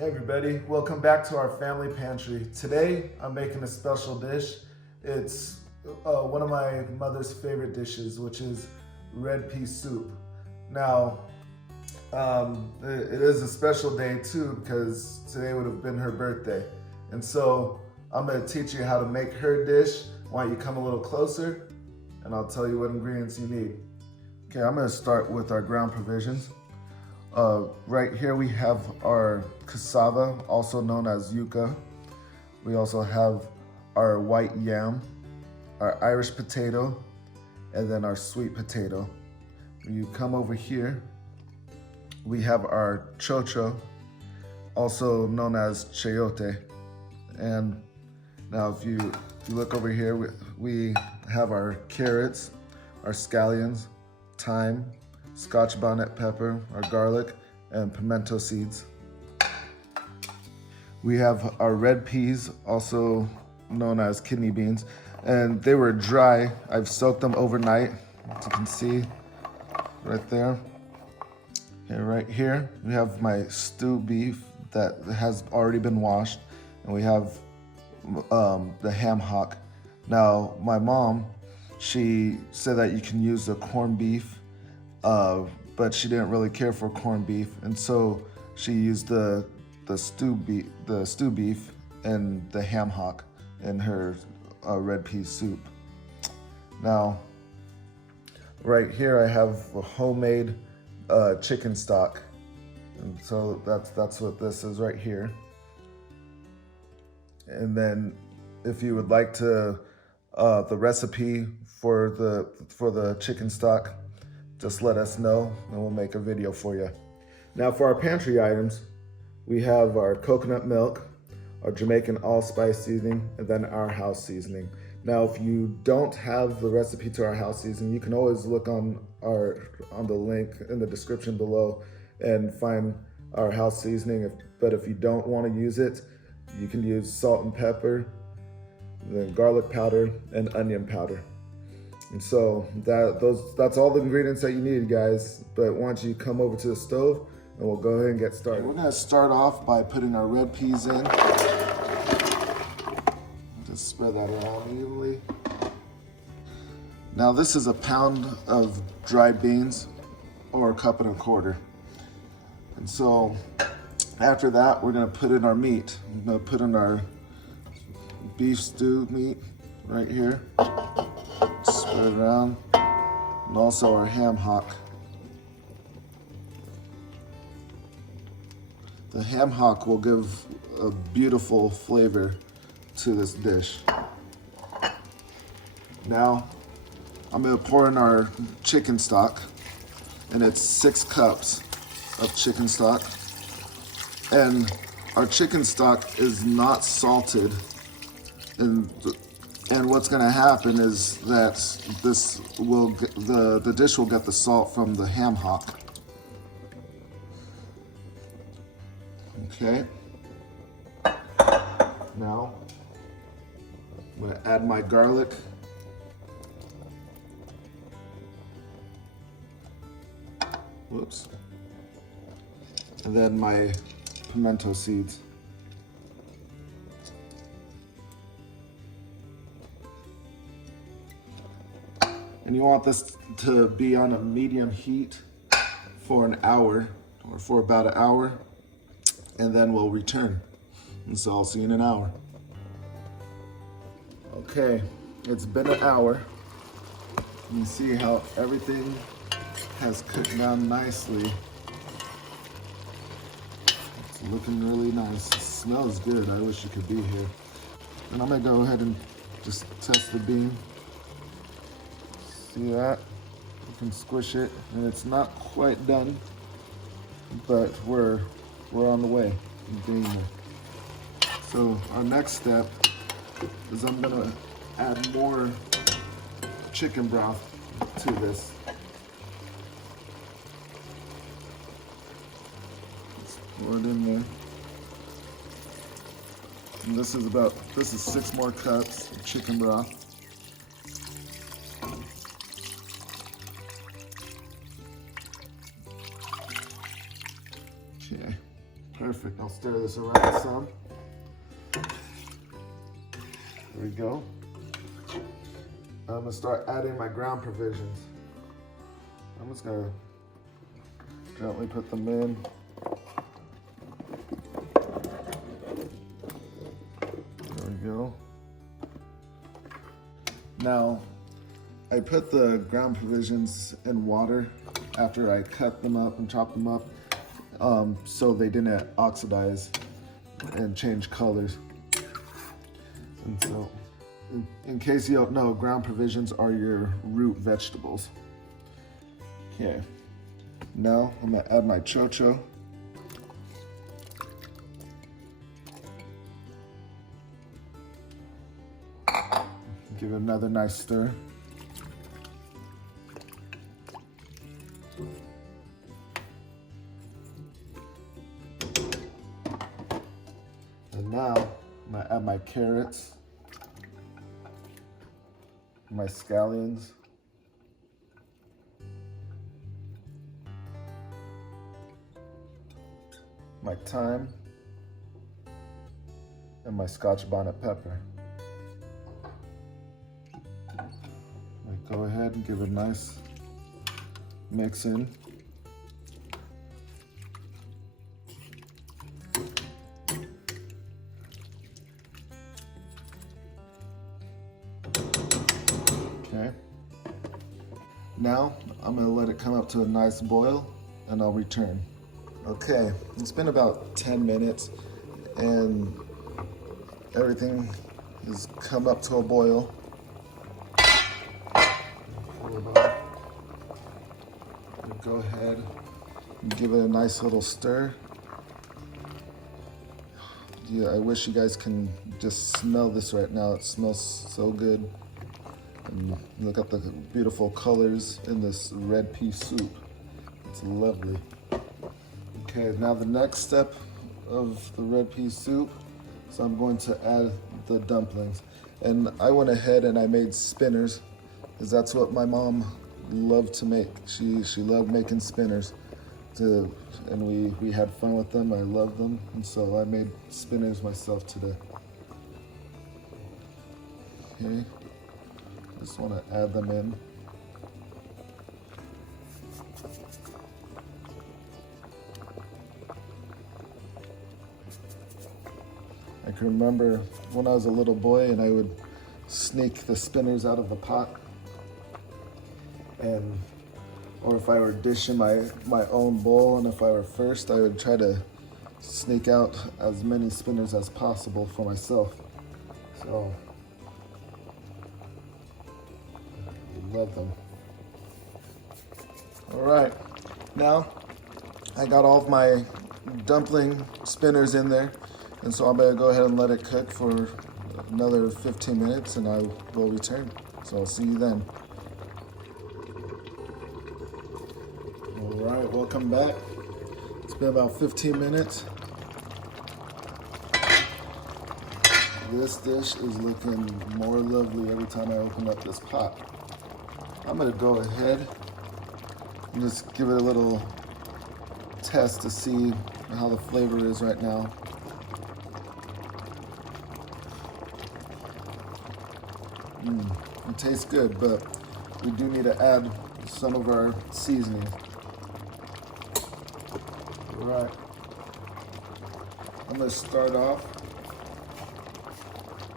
Hey everybody, welcome back to our family pantry. Today I'm making a special dish. It's one of my mother's favorite dishes, which is red pea soup. Now, it is a special day too because today would have been her birthday. And so I'm gonna teach you how to make her dish. Why don't you come a little closer and I'll tell you what ingredients you need. Okay, I'm gonna start with our ground provisions. Right here we have our cassava, also known as yuca. We also have our white yam, our Irish potato, and then our sweet potato. When you come over here, we have our chocho, also known as chayote. And now if you look over here, we have our carrots, our scallions, thyme, scotch bonnet pepper, our garlic, and pimento seeds. We have our red peas, also known as kidney beans, and they were dry. I've soaked them overnight, as you can see right there. And right here, we have my stewed beef that has already been washed, and we have the ham-hock. Now, my mom, she said that you can use the corned beef, but she didn't really care for corned beef, and so she used the stew beef and the ham-hock in her red pea soup. Now, right here I have a homemade chicken stock, and so that's what this is right here. And then, if you would like to the recipe for the chicken stock, just let us know and we'll make a video for you. Now for our pantry items, we have our coconut milk, our Jamaican allspice seasoning, and then our house seasoning. Now if you don't have the recipe to our house seasoning, you can always look on the link in the description below and find our house seasoning. But if you don't want to use it, you can use salt and pepper, then garlic powder, and onion powder. And so that's all the ingredients that you need, guys. But why don't you come over to the stove and we'll go ahead and get started. We're gonna start off by putting our red peas in. Just spread that around evenly. Now this is a pound of dried beans, or a cup and a quarter. And so after that, we're gonna put in our meat. We're gonna put in our beef stew meat right here. Spread it around, and also our ham-hock. The ham-hock will give a beautiful flavor to this dish. Now, I'm gonna pour in our chicken stock, and it's 6 cups of chicken stock. And our chicken stock is not salted, and what's going to happen is that the dish will get the salt from the ham-hock. Okay. Now I'm going to add my garlic. Whoops. And then my pimento seeds. And you want this to be on a medium heat for an hour, or for about an hour, and then we'll return. And so I'll see you in an hour. Okay, it's been an hour. You can see how everything has cooked down nicely. It's looking really nice. It smells good. I wish you could be here. And I'm gonna go ahead and just test the bean. See that? You can squish it, and it's not quite done, but we're on the way of getting there. So our next step is I'm gonna add more chicken broth to this. Let's pour it in there. And this is 6 more cups of chicken broth. Okay, Perfect. I'll stir this around some. There we go. I'm gonna start adding my ground provisions. I'm just gonna gently put them in. There we go. Now, I put the ground provisions in water after I cut them up and chop them up, so they didn't oxidize and change colors. And so, in case you don't know, ground provisions are your root vegetables. Okay, now I'm gonna add my chocho. Give it another nice stir. And now I'm gonna add my carrots, my scallions, my thyme, and my scotch bonnet pepper. Go ahead and give it a nice mix in. Okay. Now I'm gonna let it come up to a nice boil and I'll return. Okay, it's been about 10 minutes and everything has come up to a boil. Go ahead and give it a nice little stir. Yeah, I wish you guys can just smell this right now. It smells so good. And look at the beautiful colors in this red pea soup. It's lovely. Okay, now the next step of the red pea soup, so I'm going to add the dumplings. And I went ahead and I made spinners, because that's what my mom loved to make. She loved making spinners, and we had fun with them. I loved them, and so I made spinners myself today. Okay, just want to add them in. I can remember when I was a little boy and I would sneak the spinners out of the pot. Or if I were dishing my own bowl, and if I were first, I would try to sneak out as many spinners as possible for myself. So, I love them. All right, now I got all of my dumpling spinners in there, and so I'm gonna go ahead and let it cook for another 15 minutes and I will return. So I'll see you then. All right, welcome back. It's been about 15 minutes. This dish is looking more lovely every time I open up this pot. I'm gonna go ahead and just give it a little test to see how the flavor is right now. It tastes good, but we do need to add some of our seasoning. All right, I'm gonna start off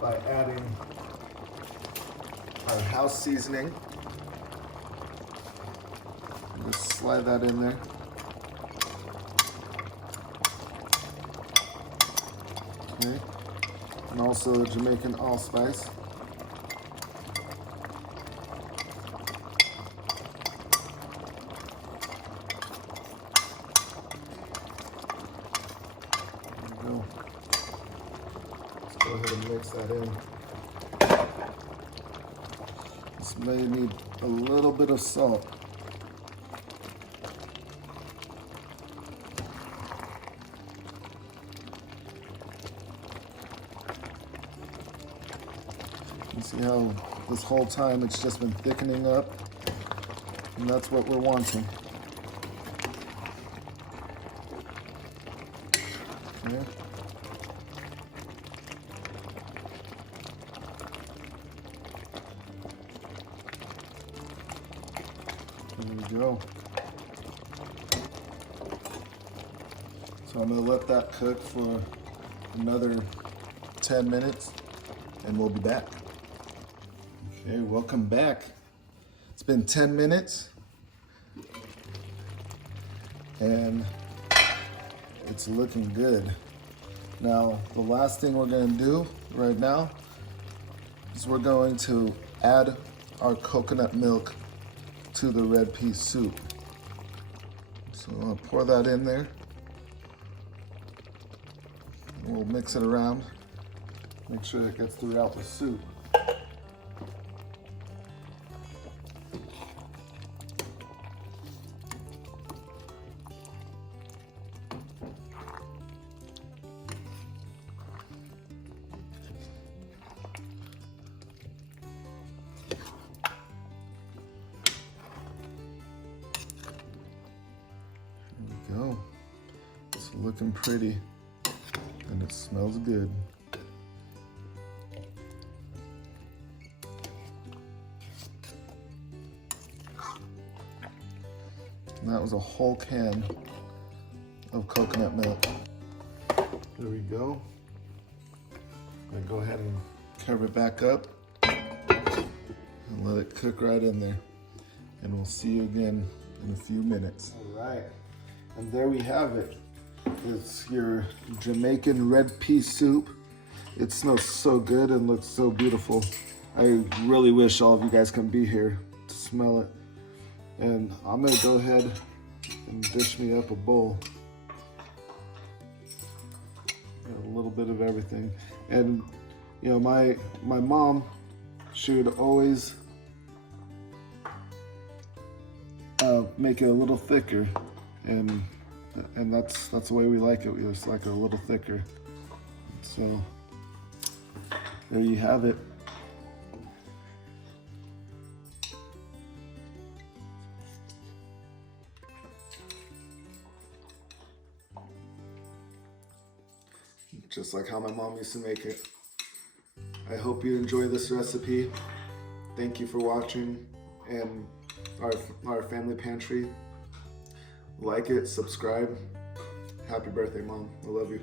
by adding our house seasoning. Just slide that in there. Okay, and also Jamaican allspice. Go ahead and mix that in. This may need a little bit of salt. You see how this whole time it's just been thickening up, and that's what we're wanting. there. There we go. So I'm gonna let that cook for another 10 minutes and we'll be back. Okay, welcome back. It's been 10 minutes and it's looking good. Now, the last thing we're gonna do right now is we're going to add our coconut milk to the red pea soup. So I'll pour that in there. We'll mix it around, make sure it gets throughout the soup. There we go. It's looking pretty. And it smells good. And that was a whole can of coconut milk. There we go. I'm gonna go ahead and cover it back up and let it cook right in there. And we'll see you again in a few minutes. All right, and there we have it. It's your Jamaican red pea soup. It smells so good and looks so beautiful. I really wish all of you guys can be here to smell it. And I'm gonna go ahead and dish me up a bowl. Got a little bit of everything. And you know, my mom, she would always make it a little thicker, and that's the way we like it. We just like it a little thicker. So there you have it. Just like how my mom used to make it. I hope you enjoy this recipe. Thank you for watching, and our family pantry. Like it, subscribe. Happy birthday, Mom. I love you.